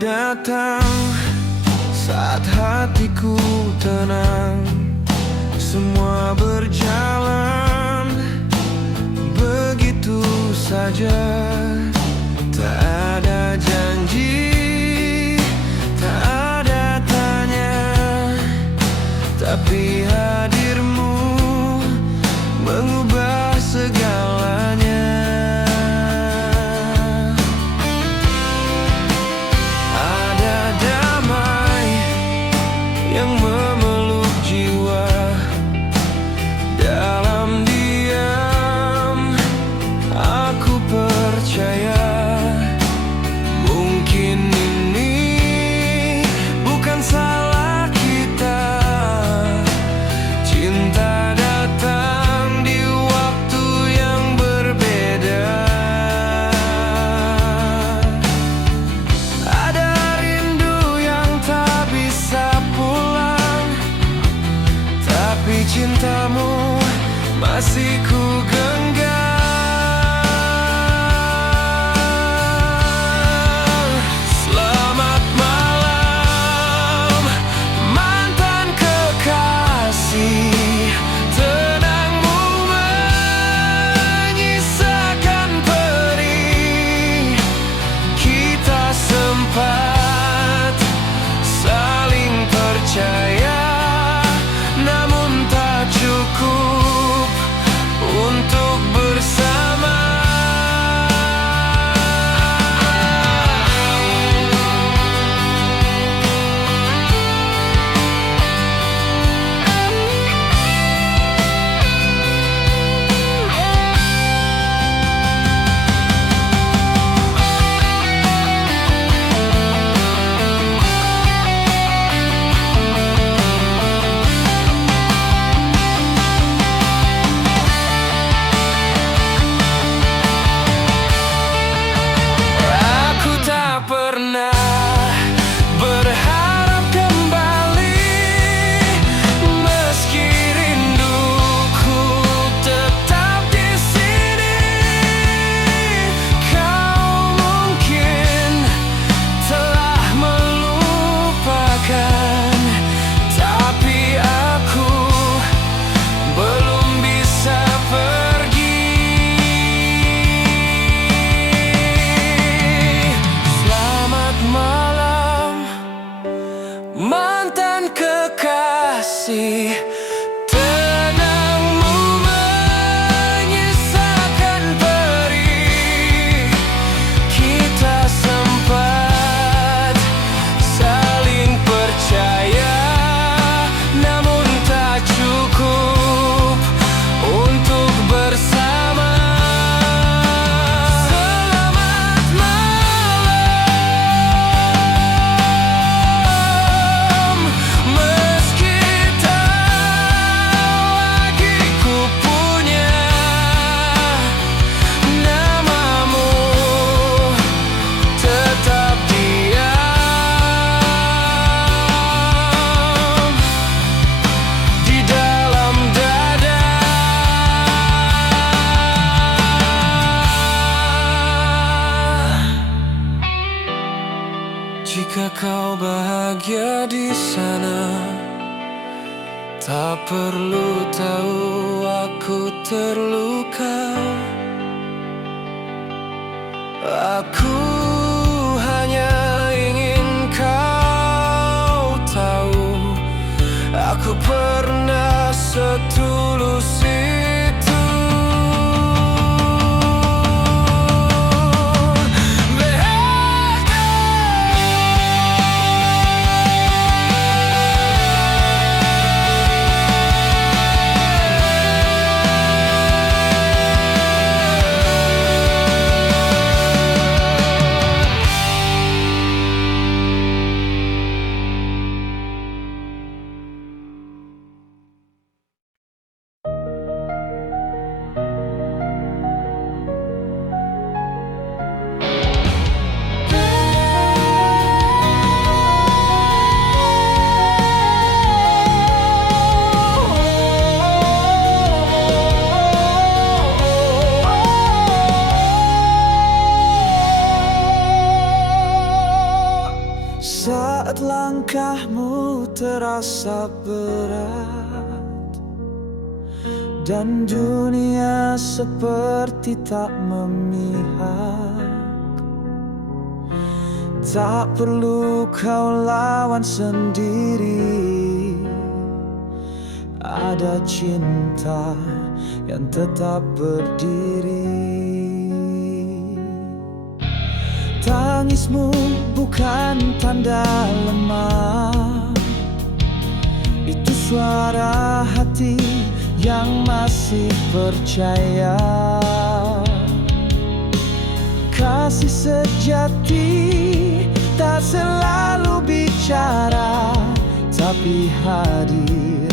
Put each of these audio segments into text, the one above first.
datang saat hatiku tenang, semua berjalan begitu saja. Tak ada janji, tak ada tanya, tapi hadirmu mengubah segalanya. Ada damai yang memeluk jiwa, dalam diam aku percaya. Mungkin ini bukan salah kita, cinta datang di waktu yang berbeda. Ada rindu yang tak bisa pulang, tapi cintamu masih ku genggam. Selamat malam, mantan kekasih. Tenangmu menyisakan perih. Kita sempat saling percaya, namun tak cukup untuk bersama. Aku tak pernah berharap kembali, meski rinduku tetap di sini. Kau mungkin telah melupakan, tapi aku belum bisa pergi. Selamat malam, mantan kekasih. Tenangmu menyisakan perih. Kita sempat saling percaya, namun tak cukup untuk bersama. Selamat malam, meski tak lagi ku punya namamu, tetap diam di dalam dada. Jika kau bahagia di sana, tak perlu tahu aku terluka. Aku hanya ingin kau tahu, aku pernah setulus itu. Saat langkahmu terasa berat dan dunia seperti tak memihak, tak perlu kau lawan sendiri. Ada cinta yang tetap berdiri. Tangismu bukan tanda lemah, itu suara hati yang masih percaya. Kasih sejati tak selalu bicara, tapi hadir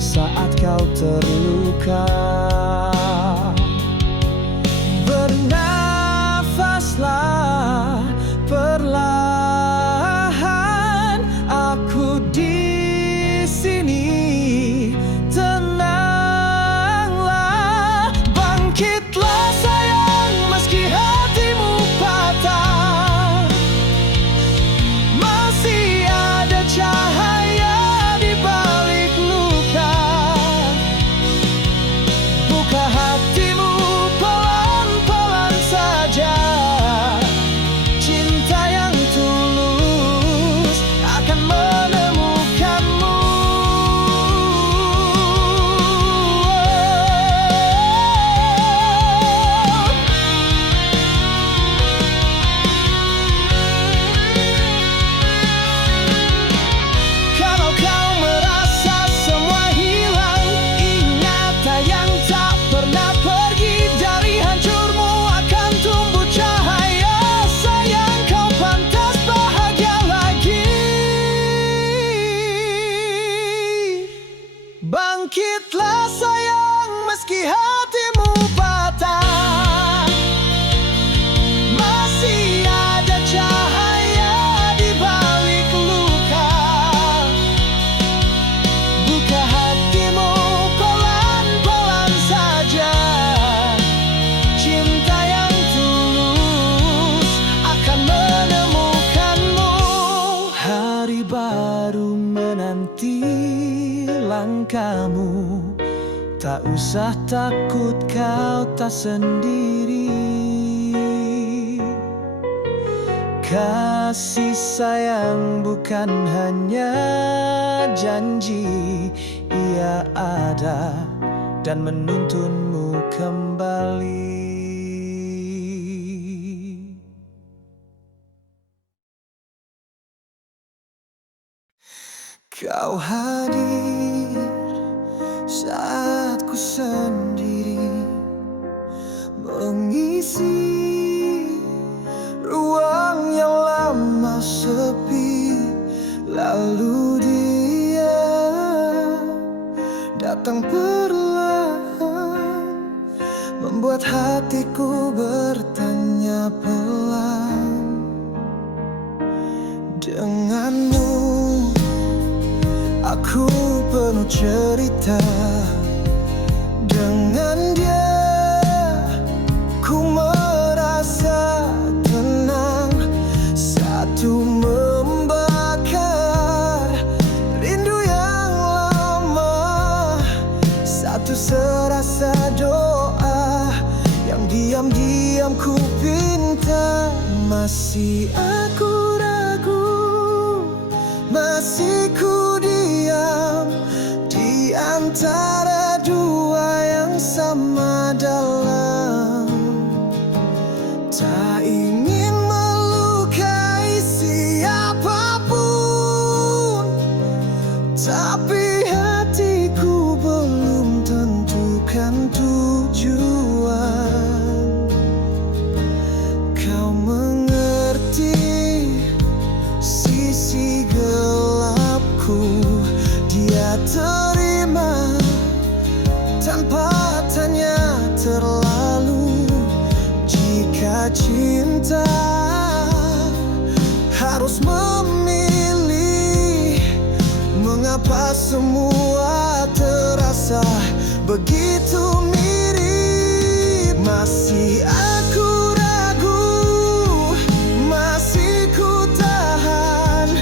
saat kau terluka. Bernafaslah perlahan, aku di sini. Tenanglah, bangkitlah sayang, meski hatimu patah. Masih ada cahaya di balik luka. Buka hatimu pelan-pelan saja. Cinta yang tulus akan menemukanmu. Kalau kau merasa semua hilang, ingatan yang tak pernah pergi. Dari hancurmu akan tumbuh cahaya. Sayang, kau pantas bahagia lagi. Bangkitlah sayang, meski hatimu patah. Masih ada cahaya di balik luka. Buka hatimu pelan-pelan saja. Cinta yang tulus akan menemukanmu. Hari baru menanti langkahmu. Tak usah takut, kau tak sendiri. Kasih sayang bukan hanya janji, ia ada dan menuntunmu kembali. Kau hadir saat ku sendiri, mengisi ruang yang lama sepi. Lalu dia datang perlahan, membuat hatiku bertanya pelan. Denganmu aku penuh cerita, dengan dia ku merasa tenang. Satu membakar rindu yang lama, satu serasa doa yang diam-diam ku pinta. Masih aku ragu, masih ku diam di antara dua yang sama dalam. Tak ingin melukai siapapun, tapi hatiku belum tentukan tujuan. Kau mengerti sisi gelapku, dia terima tanpa tanya terlalu. Jika cinta harus memilih, mengapa semua terasa begitu mirip? Masih aku ragu, masih ku tahan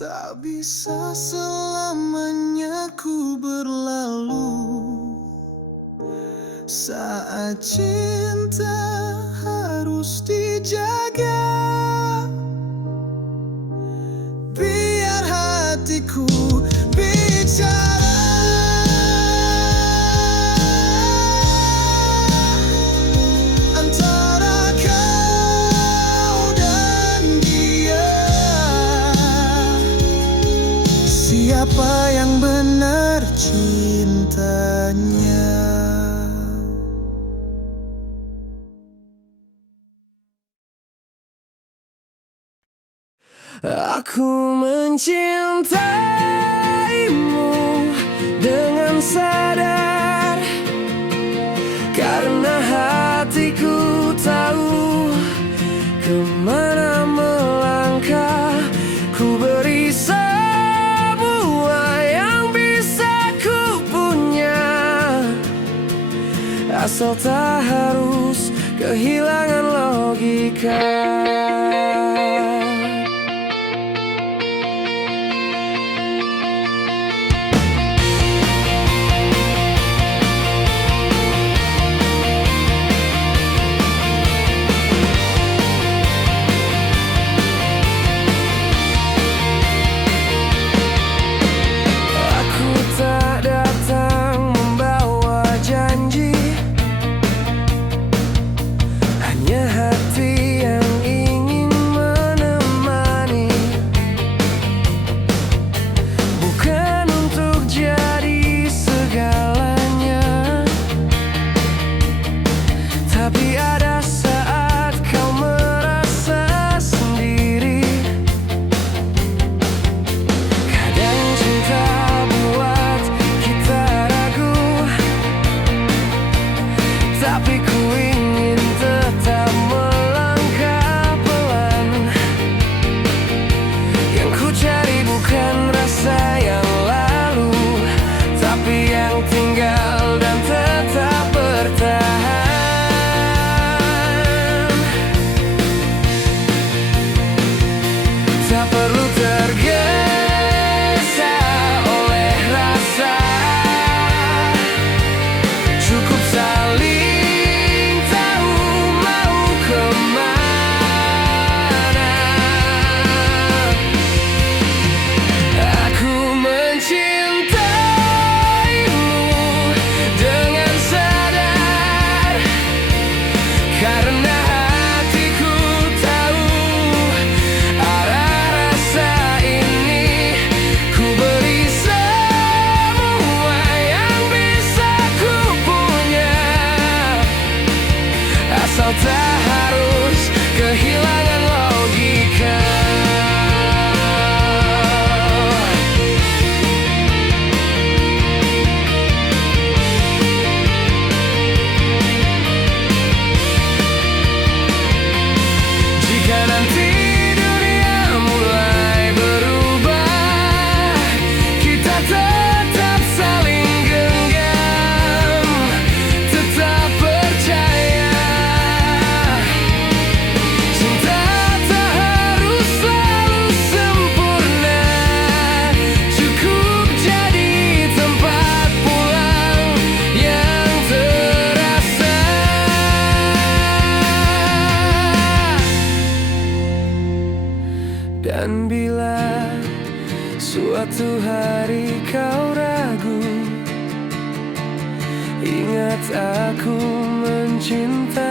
Tak bisa selamanya ku berlalu saat cinta harus dijaga. Biar hatiku bicara, antara kau dan dia, siapa yang benar cintanya. Aku mencintaimu dengan sadar, karena hatiku tahu kemana melangkah. Ku beri semua yang bisa ku punya, asal tak harus kehilangan logika. Dan bila suatu hari kau ragu, ingat aku mencintaimu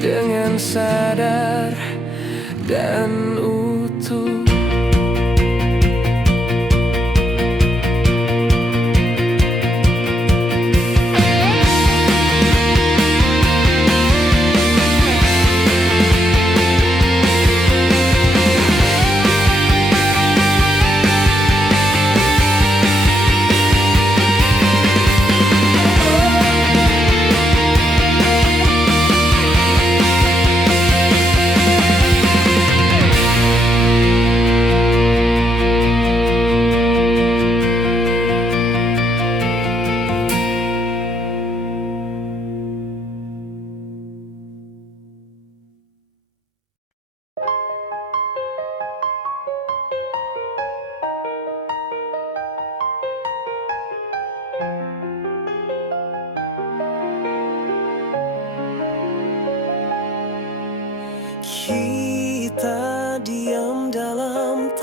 dengan sadar dan utuh.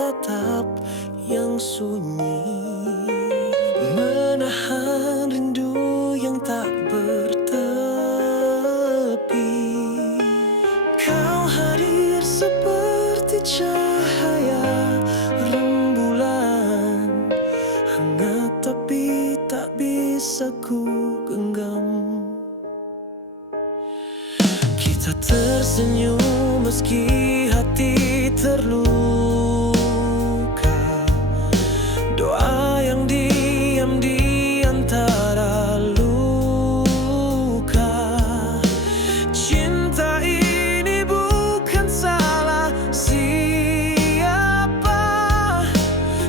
tatap yang sunyi, menahan rindu yang tak bertepi. Kau hadir seperti cahaya rembulan, hangat tapi tak bisa ku genggam. Kita tersenyum meski hati terluka, doa yang diam di antara luka. Cinta ini bukan salah siapa,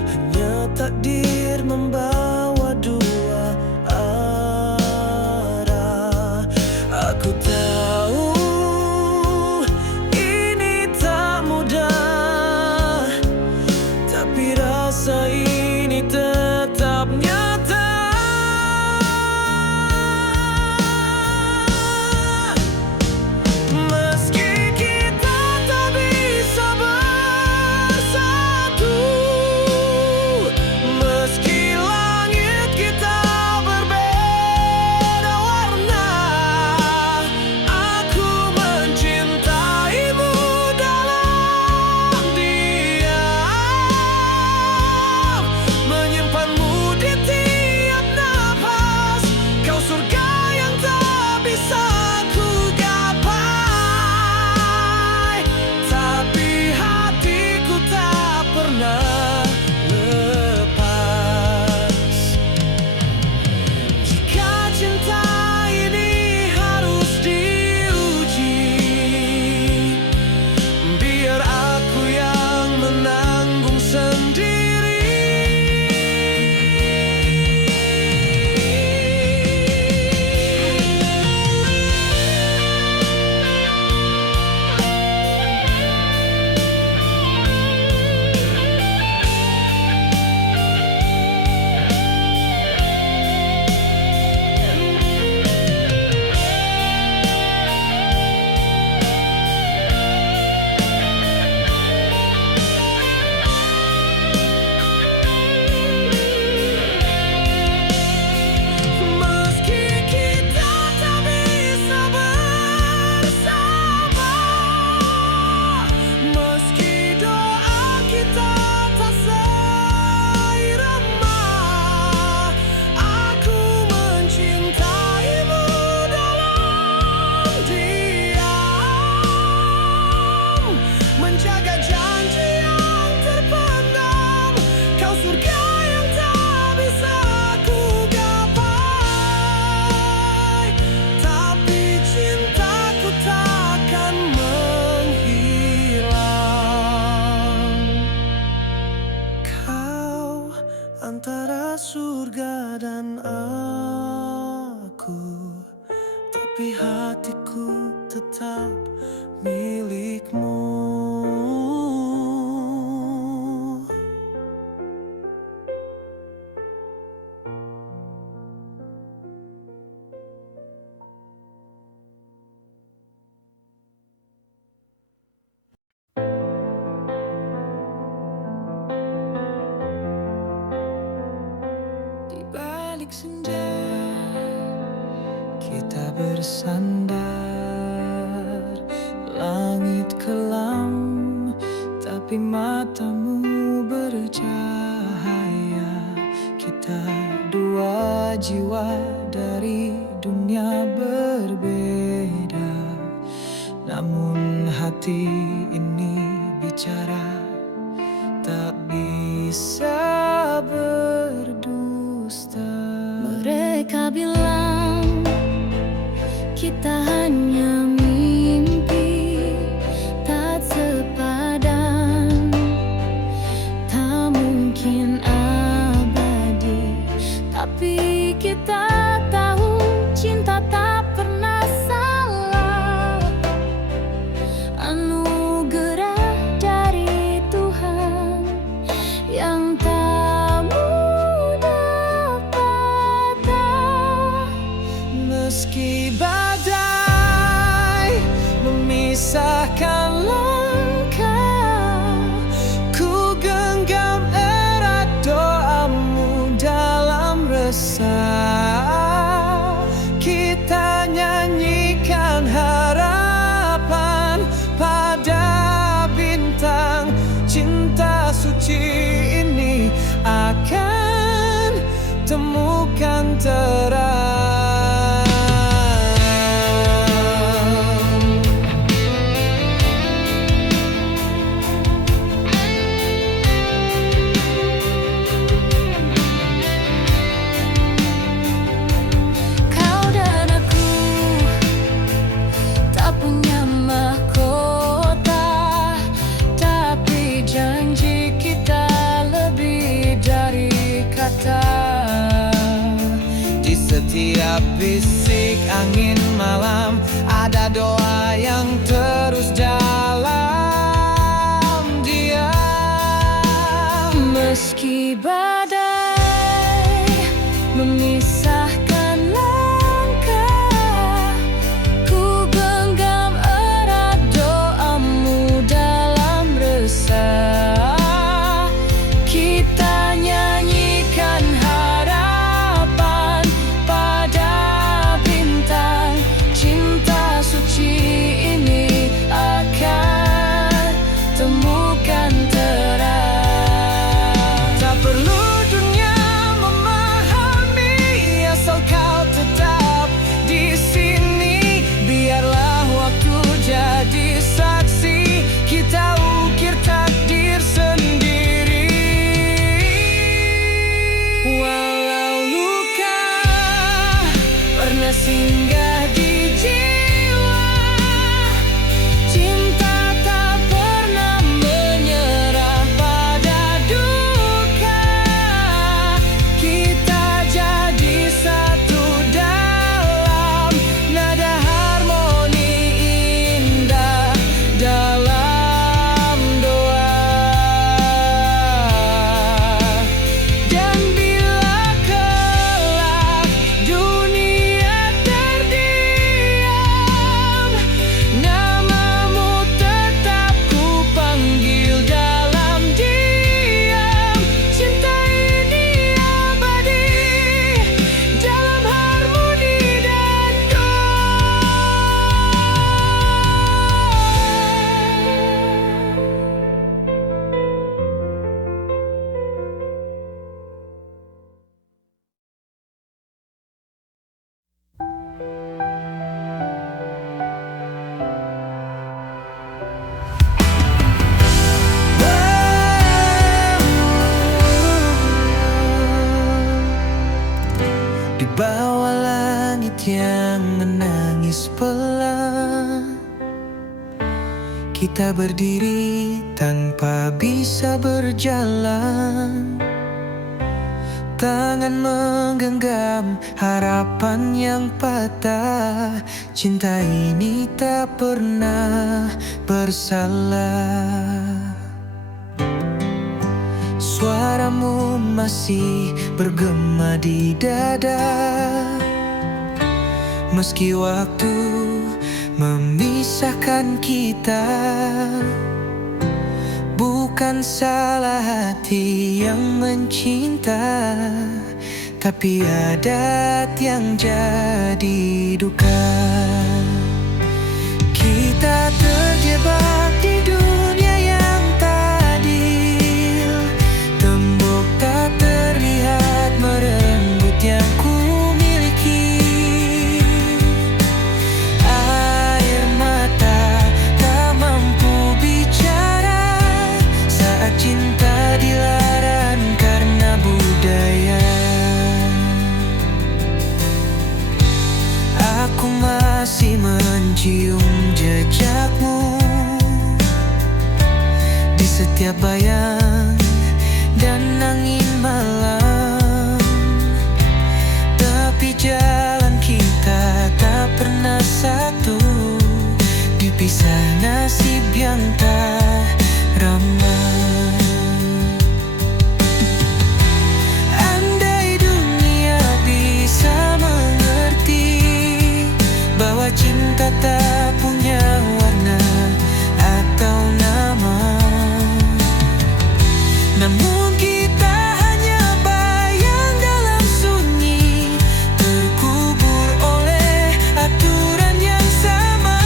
hanya takdir membawa dua arah. Aku tahu ini tak mudah, tapi rasa ini tetap nyata. Meski kita tak bisa bersatu, meski langit kita berbeda warna, aku mencintaimu dalam diam, menyimpanmu di tiap nafas. Kau surga yang tak bisa ku gapai, tapi hatiku tak pernah lepas. Jika cinta ini harus diuji, biar aku yang menanggung sendiri. Meski kita tak bisa bersama, meski doa kita tak seirama, aku mencintaimu dalam diam, menjaga janji yang terpendam. Kau surga yang tak bisa ku gapai, tapi cintaku takkan menghilang. Kau antara surga dan aku, tapi hatiku tetap milikmu. Di balik senja kita bersandar, langit kelam tapi matamu bercahaya. Kita dua jiwa dari dunia berbeda, namun hati ini bicara, tak bisa berdusta. Mereka bilang kita hanya mimpi, tak sepadan, tak mungkin abadi. Tapi kita tahu cinta tak pernah salah, anugerah akan terang. Kau dan aku tak punya mahkota, tapi janji kita lebih dari kata. Di setiap bisik angin malam ada doa yang terus dalam diam. Meski badai memisahkan langkah, ku genggam erat doamu dalam resah. Kita nyanyikan harapan pada bintang, cinta suci ini akan temukan terang. Tak perlu dunia memahami, asal kau tetap di sini. Biarlah waktu jadi saksi, kita ukir takdir sendiri. Walau luka pernah singgah di jiwa, cinta tak pernah menyerah pada duka. Kita jadi satu dalam nada harmoni indah, dalam doa. Dan bila kelak dunia terdiam, namamu tetap ku panggil dalam diam. Cinta ini abadi dalam harmoni dan doa. Di bawah langit yang menangis pelan, kita berdiri tanpa bisa berjalan. Tangan menggenggam harapan yang patah. Cinta ini tak pernah bersalah. Suaramu masih bergema di dada, meski waktu memisahkan kita. Bukan salah hati yang mencinta, tapi adat yang jadi duka. Kita terjebak di dunia yang tak adil, tembok tak terlihat merenggut yang ku miliki. Air mata tak mampu bicara saat cinta dilarang karena budaya. Aku masih mencium jejakmu di setiap bayang dan angin malam. Tapi jalan kita tak pernah satu, dipisah nasib yang tak ramah. Andai dunia bisa mengerti bahwa cinta tak punya warna atau nama, namun kita hanya bayang dalam sunyi, terkubur oleh aturan yang sama.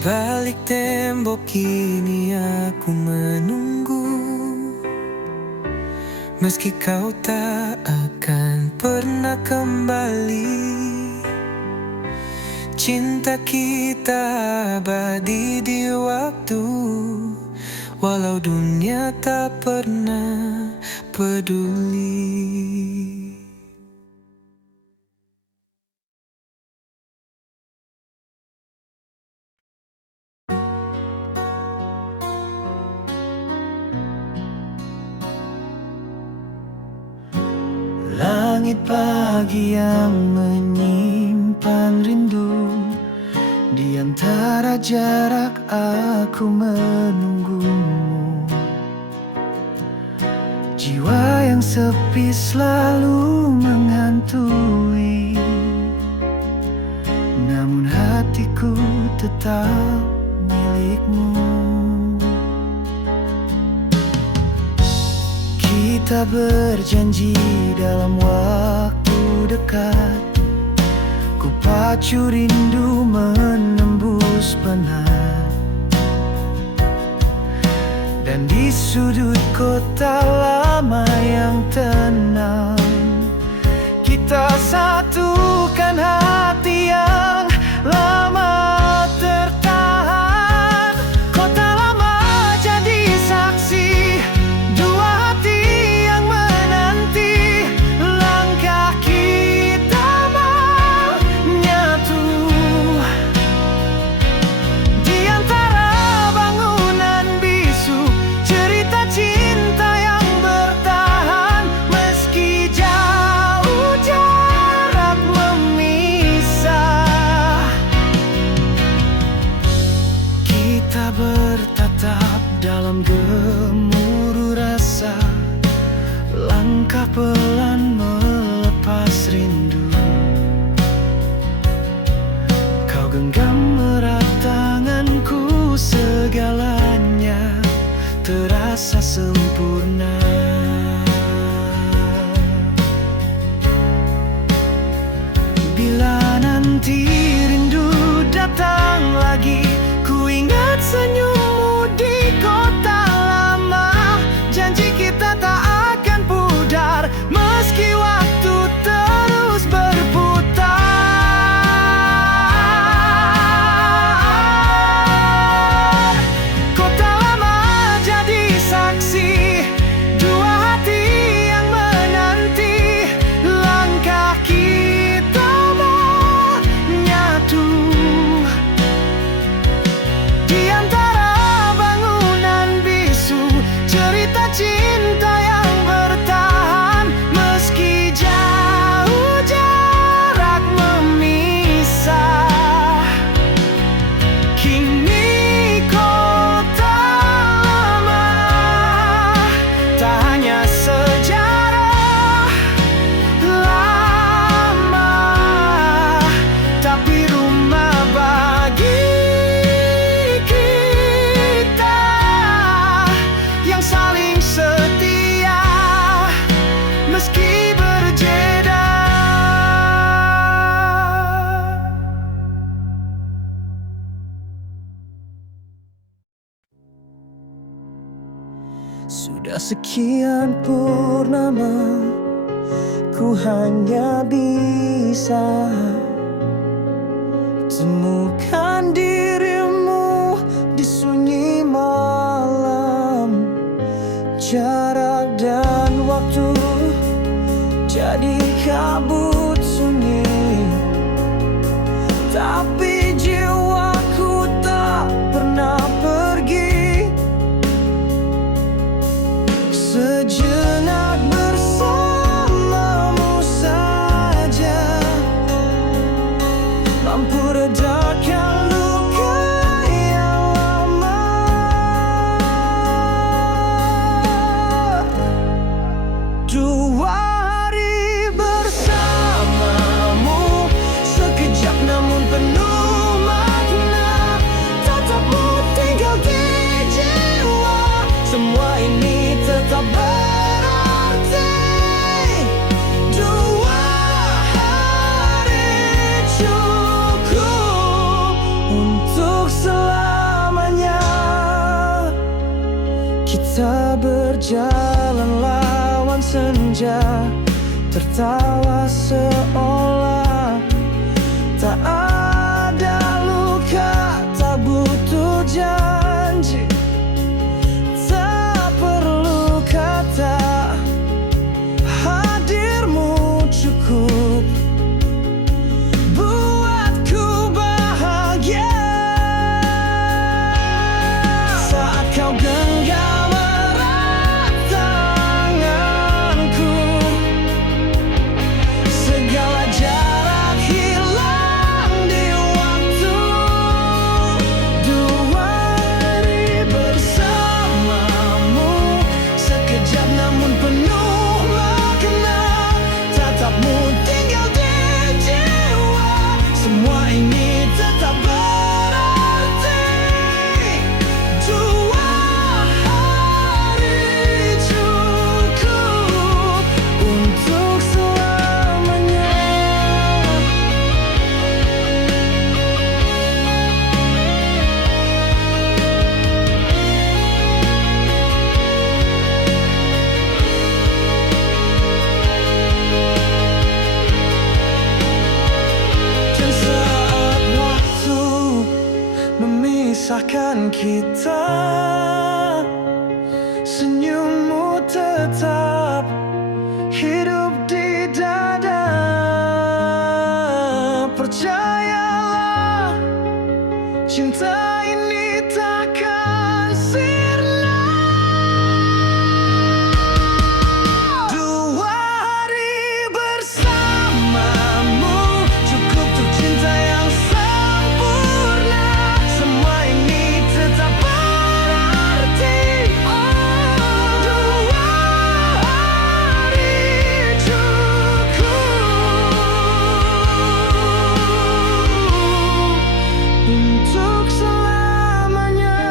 balik tembok kini aku menunggu, meski kau tak akan pernah kembali. Cinta kita abadi di waktu, walau dunia tak pernah peduli. Langit pagi yang menyimpan rindu, di antara jarak aku menunggumu. Jiwa yang sepi selalu menghantui, namun hatiku tetap milikmu. Kita berjanji dalam waktu dekat, ku pacu rindu menembus penat. Dan di sudut kota lama yang tenang, kita satukan hati yang lama tertahan. Kota lama jadi saksi, dua hati yang menanti. Langkah kita menyatu di antara bangunan bisu, cerita cinta yang bertahan meski jauh jarak memisah. Kita bertatap dalam gemuruh rasa, langkah pelan melepas rindu. Kau genggam erat tanganku, segalanya terasa sempurna. Bila nanti rindu datang lagi, ku ingat senyummu di kota lama. Janji kita tak akan pudar meski waktu terus berputar. Kota lama jadi saksi, dua hati yang menanti. Langkah kita menyatu di antara bangunan bisu, cerita cinta yang bertahan meski jauh jarak memisah. Kini kota lama tak hanya sejarah lama, tapi rumah bagi kita yang saling setia meski berbeda. Sudah sekian purnama, ku hanya bisa temukan dirimu di sunyi malam. Jarak dan waktu jadi kabut sunyi, tapi jiwaku tak pernah pergi. Sejenak bersamamu saja, lampu redam berjalan lawan senja, tertawa seolah tak ada luka, tak butuh janji, tak perlu kata, hadirmu cukup buatku bahagia. Saat kau genggam erat tanganku, segala jarak hilang di waktu. 2 hari bersamamu, sekejap namun penuh makna. Tatapmu tinggal di jiwa, semua ini tetap berarti. 2 hari cukup untuk selamanya. Dan saat waktu memisahkan kita, senyummu tetap hidup di dada. Percayalah, cinta ini takkan sirna. 2 hari bersamamu cukup untuk cinta yang sempurna. Semua ini tetap berarti. 2 hari cukup untuk selamanya.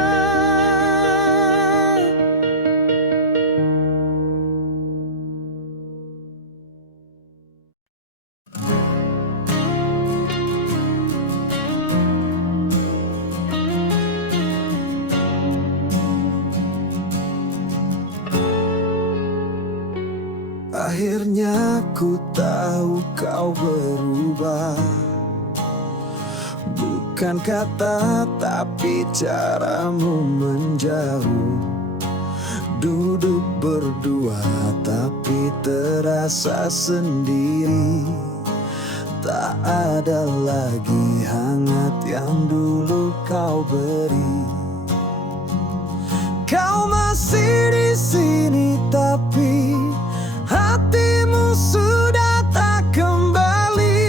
Akhirnya ku tahu kau berubah, bukan kata tapi caramu menjauh. Duduk berdua tapi terasa sendiri, tak ada lagi hangat yang dulu kau beri. Kau masih di sini tapi hatimu sudah tak kembali.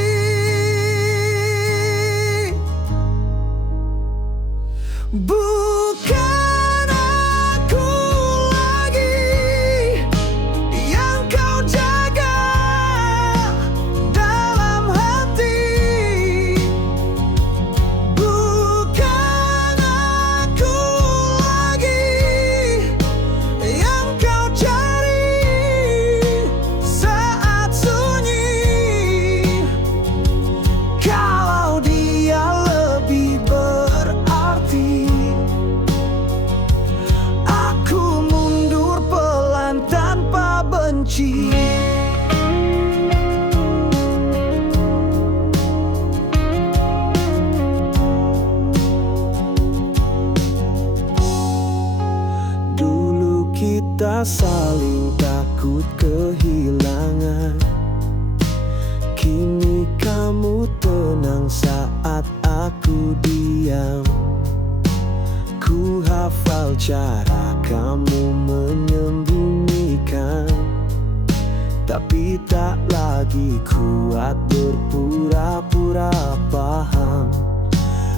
Bukan aku lagi yang kau jaga dalam hati. Bukan aku lagi yang kau cari saat sunyi. Kalau dia lebih berarti, aku mundur pelan tanpa benci. Dulu kita saling takut kehilangan, kini kamu tenang saat aku diam. Ku hafal cara kamu menyembunyikan, tapi tak lagi kuat berpura-pura paham.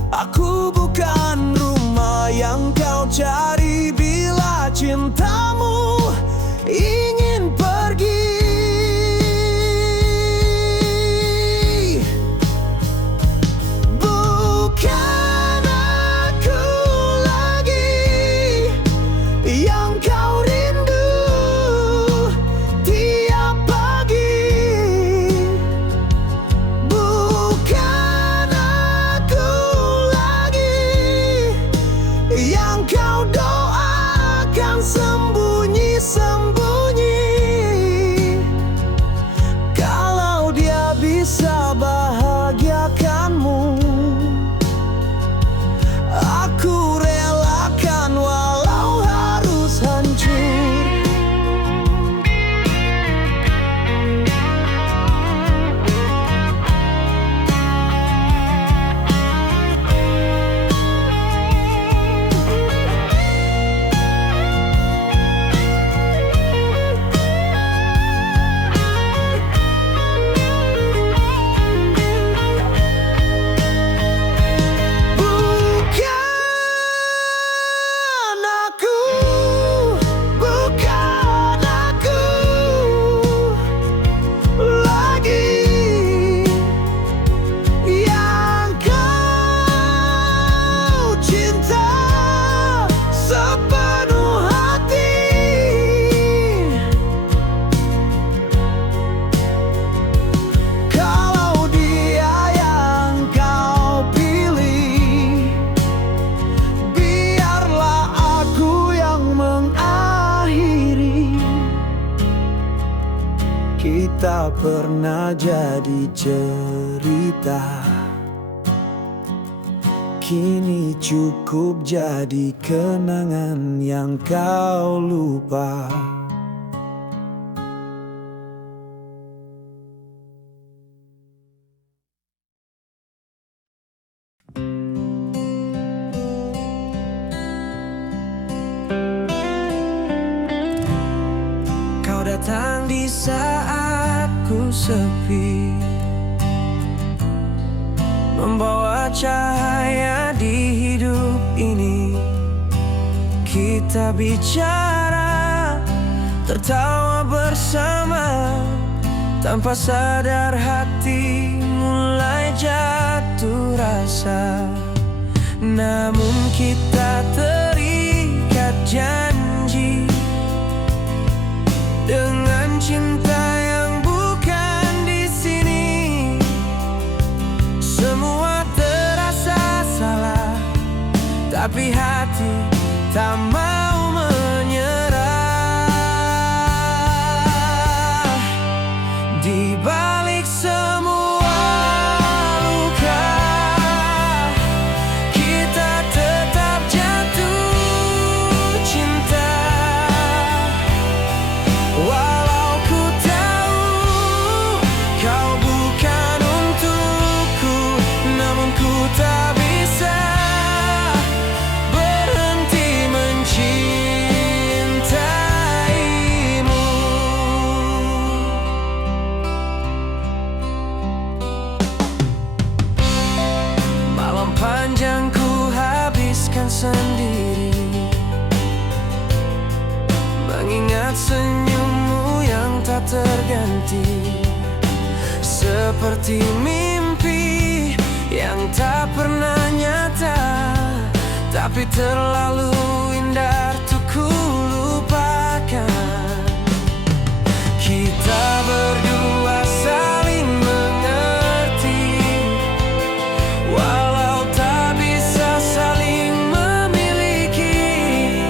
Aku bukan rumah yang kau cari bila cintamu ingin pergi. Bukan aku lagi yang kau rindu tiap pagi. Bukan aku lagi tak pernah jadi cerita, kini cukup jadi kenangan yang kau lupa. Kau datang di saat ku sepi, membawa cahaya di hidup ini. Kita bicara, tertawa bersama, tanpa sadar hati mulai jatuh rasa. Namun kita terikat janji dengan cinta yang bukan di sini. Semua terasa salah, tapi hati tak mau menyerah. Di balik semua luka, kita tetap jatuh cinta. Walau ku tahu kau bukan untukku, namun ku tak bisa berhenti mencintaimu. Malam panjang ku habiskan sendiri, mengingat senyummu yang tak terganti. Seperti mimpi yang tak pernah nyata, tapi terlalu indah untuk ku lupakan. Kita berdua saling mengerti, walau tak bisa saling memiliki.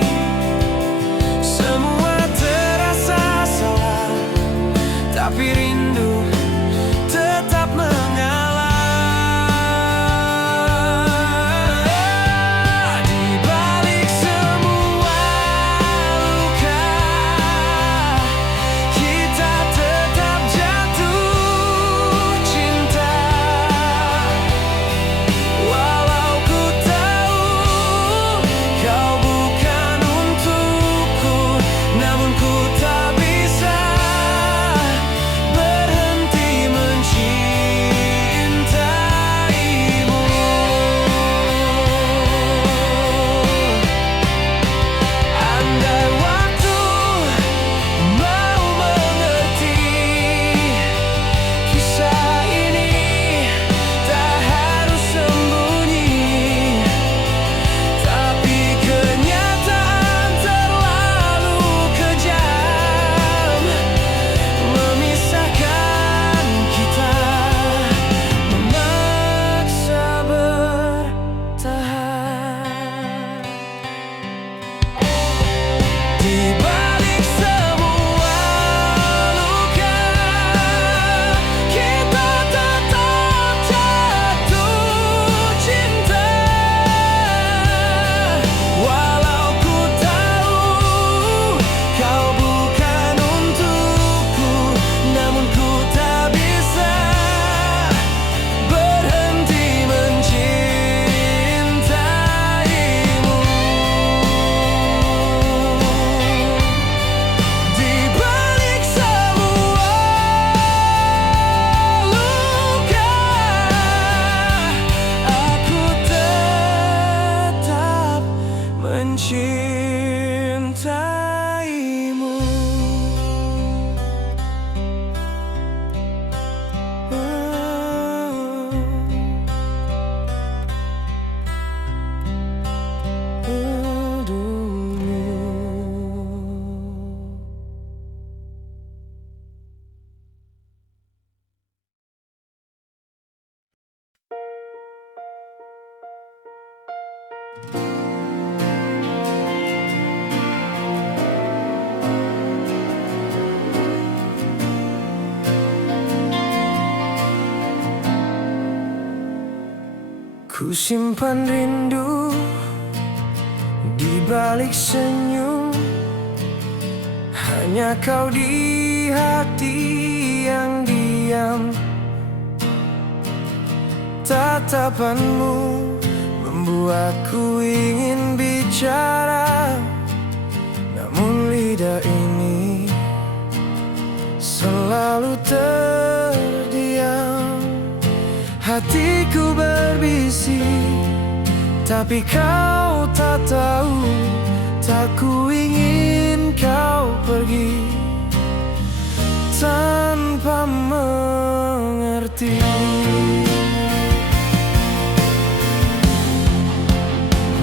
Semua terasa salah, tapi rindu tetap mengalah. Di balik semua luka, kita tetap jatuh cinta. Walau ku tahu kau bukan untukku, namun ku tak bisa berhenti mencintaimu. Andai waktu mau mengerti, kisah ini tak harus sembunyi. Tapi kenyataan terlalu kejam memisahkan kita, memaksa bertahan. Di balik semua luka, kita tetap jatuh cinta. Walau ku tahu kau bukan untukku, namun ku tak bisa berhenti mencintaimu. Di balik semua luka, aku tetap mencintaimu. Ku simpan rindu di balik senyum, hanya kau di hati yang diam. Tatapanmu membuatku ingin bicara, namun lidah ini selalu terdiam. Hatiku berbisik, tapi kau tak tahu, tak ku ingin kau pergi tanpa mengerti.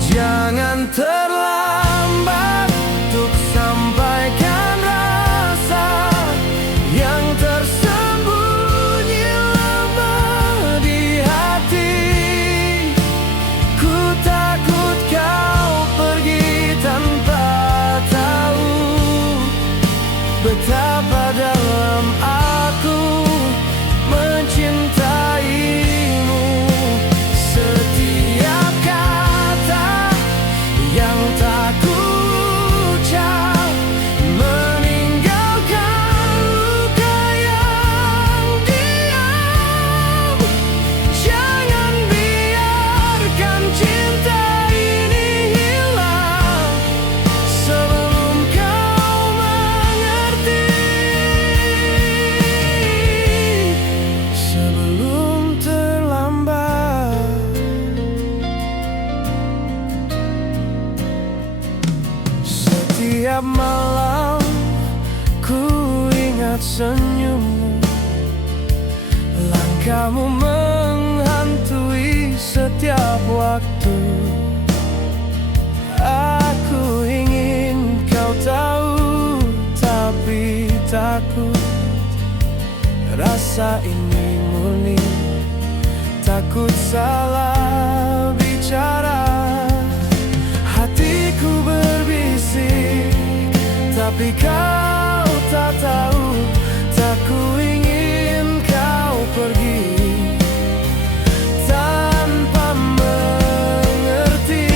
Jangan terlambat untuk sampaikan rasa yang tersembunyi lama di hati. Ku takut kau pergi tanpa tahu betapa dalam aku mencintaimu. Setiap kata yang tak ku ucap meninggalkan luka yang diam. Jangan biarkan cinta ini hilang sebelum kau mengerti, sebelum terlambat. Setiap malam ku ingat senyummu, langkahmu menghantui setiap waktu. Aku ingin kau tahu, tapi takut rasa ini murni. Takut salah bicara, hatiku berbisik, tapi kau tak tahu, tak ku ingin kau pergi tanpa mengerti.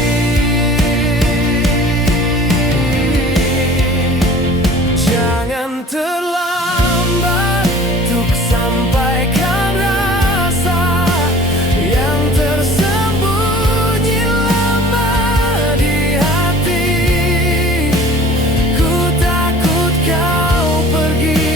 Jangan terlambat untuk sampaikan rasa yang tersembunyi lama di hati. Ku takut kau pergi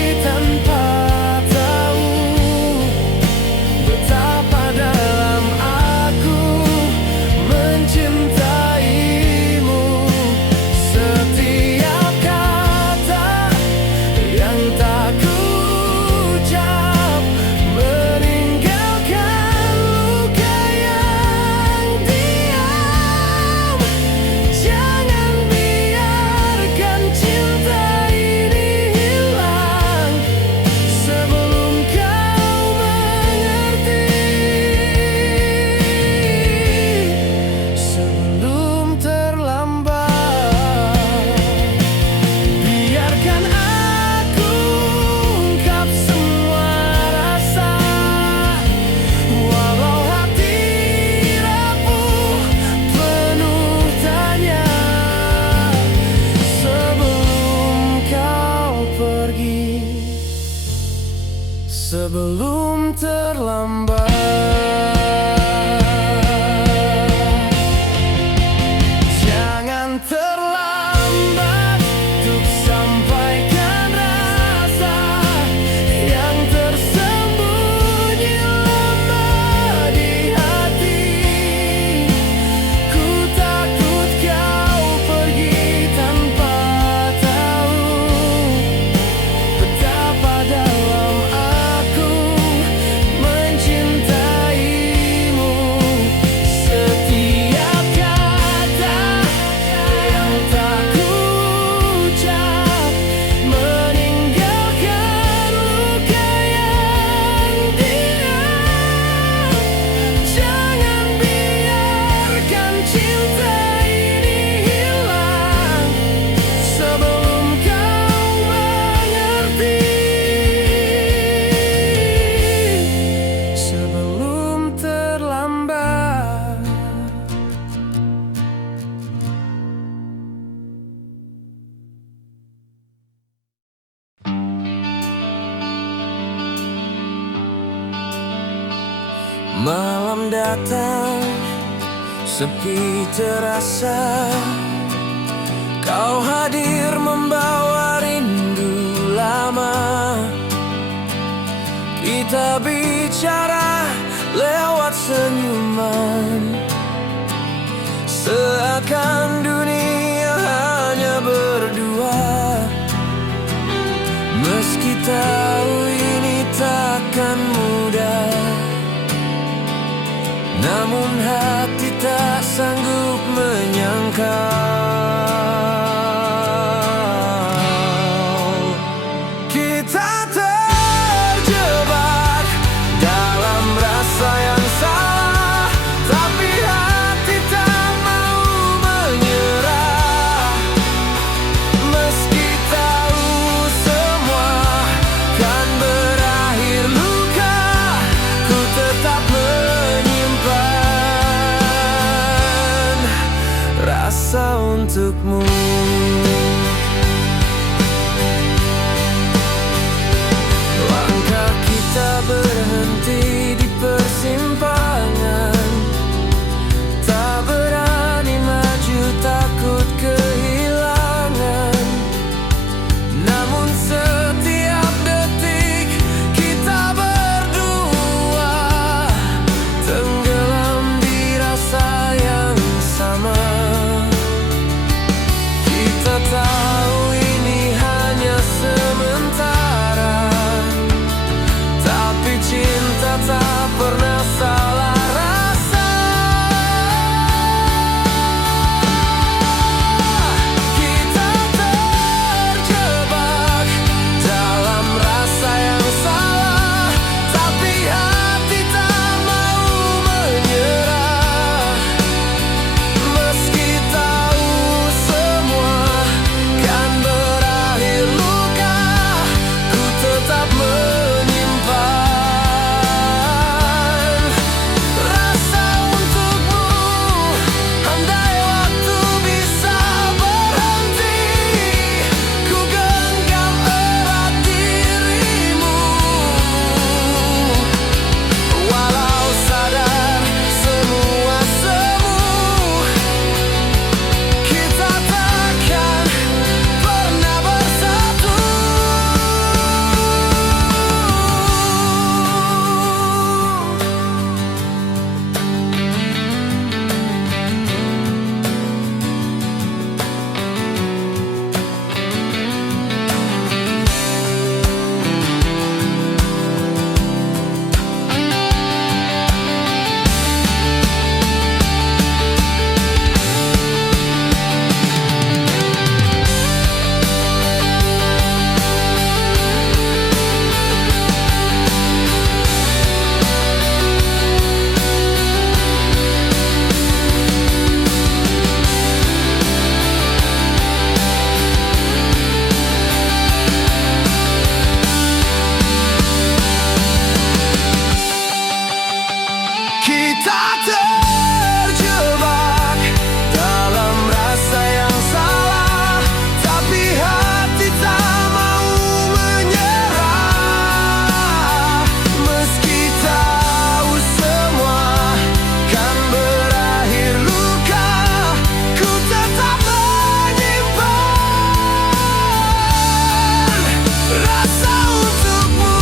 Malam datang, sepi terasa. Kau hadir membawa rindu lama. Kita bicara lewat senyuman, seakan dunia hanya berdua. Meski tahu ini takkan mudah, namun hati tak sanggup menyangka. Kita terjebak dalam rasa yang salah, tapi hati tak mau menyerah. Meski tahu semua kan berakhir luka, ku tetap menyimpan rasa untukmu. Langkah kita berhenti di persimpangan, tak berani maju takut kehilangan. Namun setiap detik kita berdua tenggelam di rasa yang sama. Kita tahu ini hanya sementara, tapi cinta tak pernah salah rasa. Kita terjebak dalam rasa yang salah, tapi hati tak mau menyerah. Meski tahu semua kan berakhir luka, ku tetap menyimpan rasa untukmu. Andai waktu bisa berhenti, ku genggam erat dirimu. Walau sadar semua semu, kita takkan pernah bersatu. Kita terjebak dalam rasa yang salah, tapi hati tak mau menyerah. Meski tahu semua kan berakhir luka, ku tetap menyimpan rasa untukmu.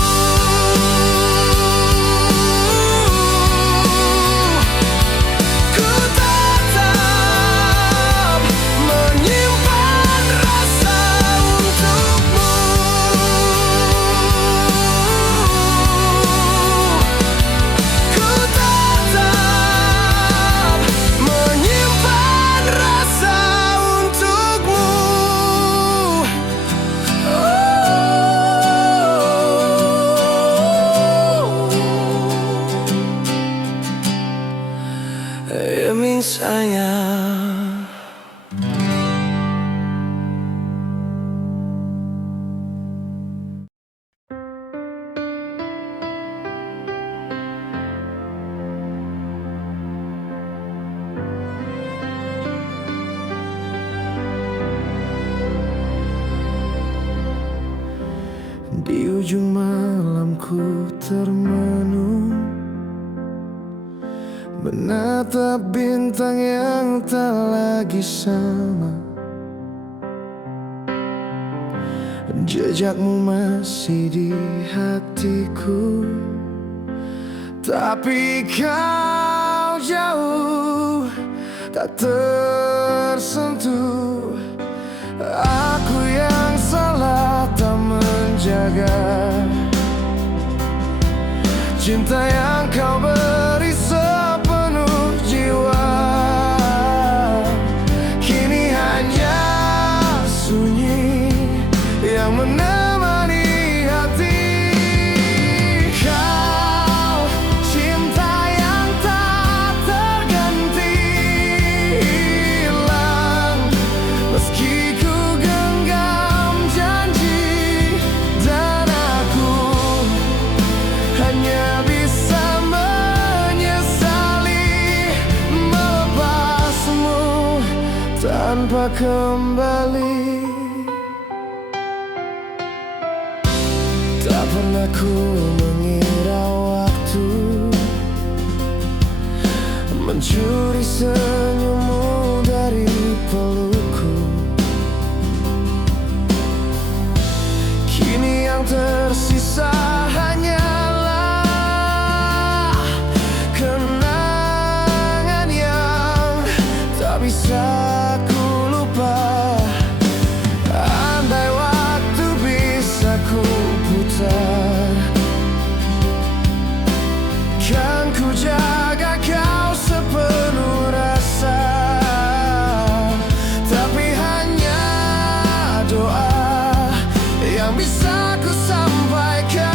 Ku tetap menyimpan rasa untukmu. Ku tetap menyimpan rasa untukmu. Demi sayang. Di ujung malamku termenung, menatap bintang yang tak lagi sama. Jejakmu masih di hatiku, tapi kau jauh, tak tersentuh. Aku yang salah tak menjaga cinta yang kau beri sepenuh jiwa. Kini hanya sunyi yang menemani hati. Kau cinta yang tak terganti, hilang meski ku genggam janji. Dan aku hanya bisa menyesali melepasmu tanpa kembali. Tak pernah ku mengira waktu mencuri senyummu dari pelukku. Kini yang tersisa hanyalah kenangan yang tak bisa ku lupa. Andai waktu bisa ku putar, kan ku jaga kau sepenuh rasa. Tapi hanya doa yang bisa ku sampaikan.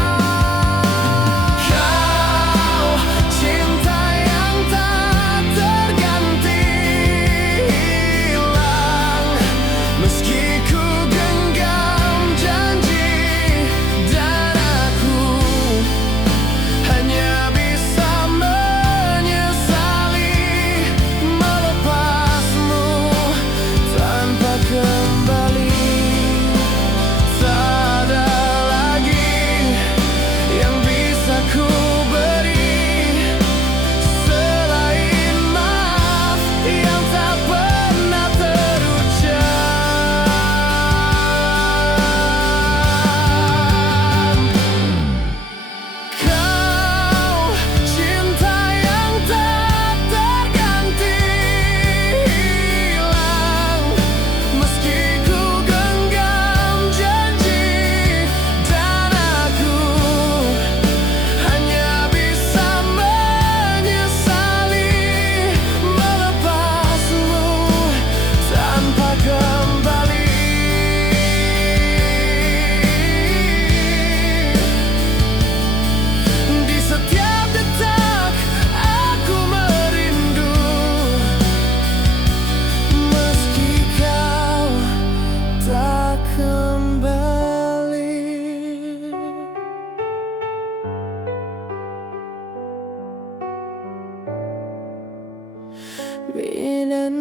Kau cinta yang tak terganti, hilang meski ku genggam janji. Dan aku hanya bisa menyesali melepasmu tanpa kembali. Tak ada lagi yang bisa ku beri selain maaf yang tak pernah terucap. Kau cinta yang tak terganti, hilang meski ku genggam janji. Dan aku hanya bisa menyesali melepasmu tanpa kembali. Di setiap detak aku merindu, meski kau tak kembali. Bidan.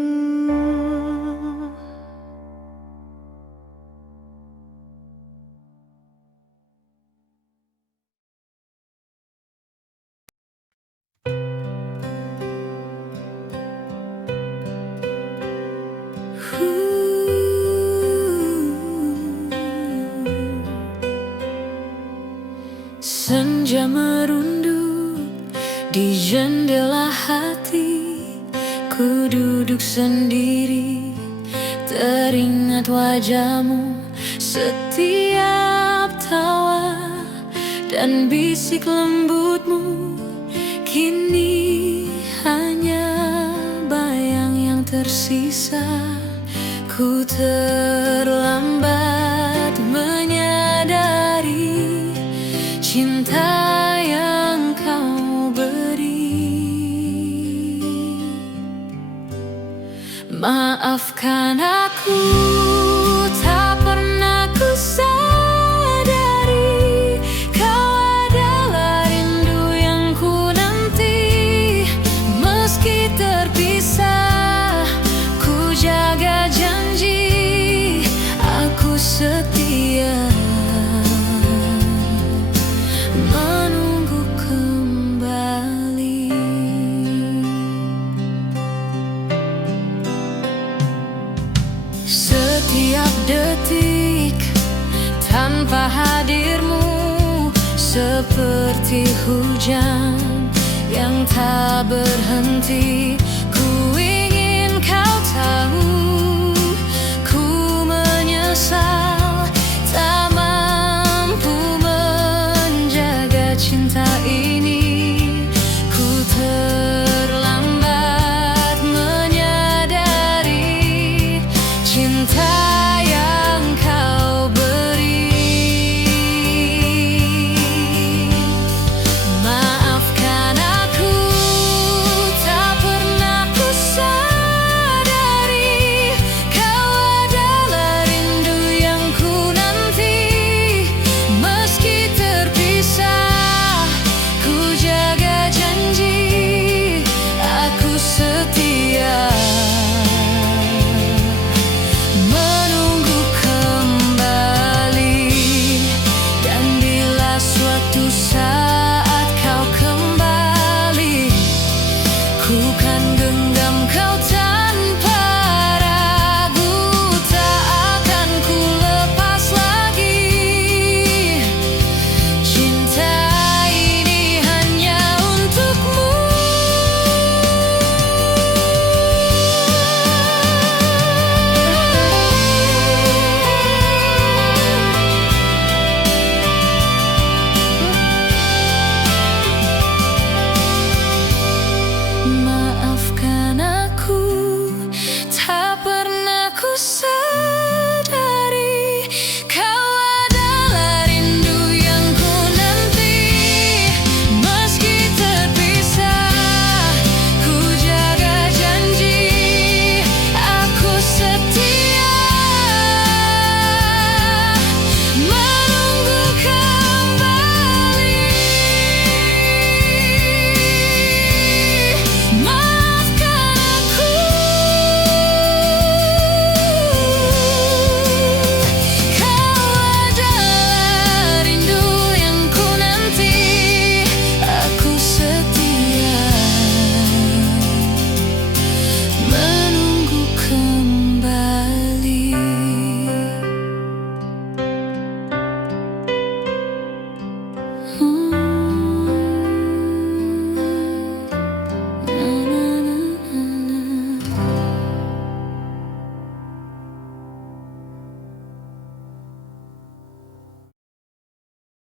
Senja merunduk di jendela hati, ku duduk sendiri, teringat wajahmu, setiap tawa dan bisik lembutmu. Kini hanya bayang yang tersisa. Ku terlambat menyadari cinta yang kau beri. Maafkan aku, tak pernah ku sadari kau adalah rindu yang ku nanti. Meski terpisah, ku jaga janji, aku setia menunggu kembali. setiap detik tanpa hadirmu, seperti hujan yang tak berhenti.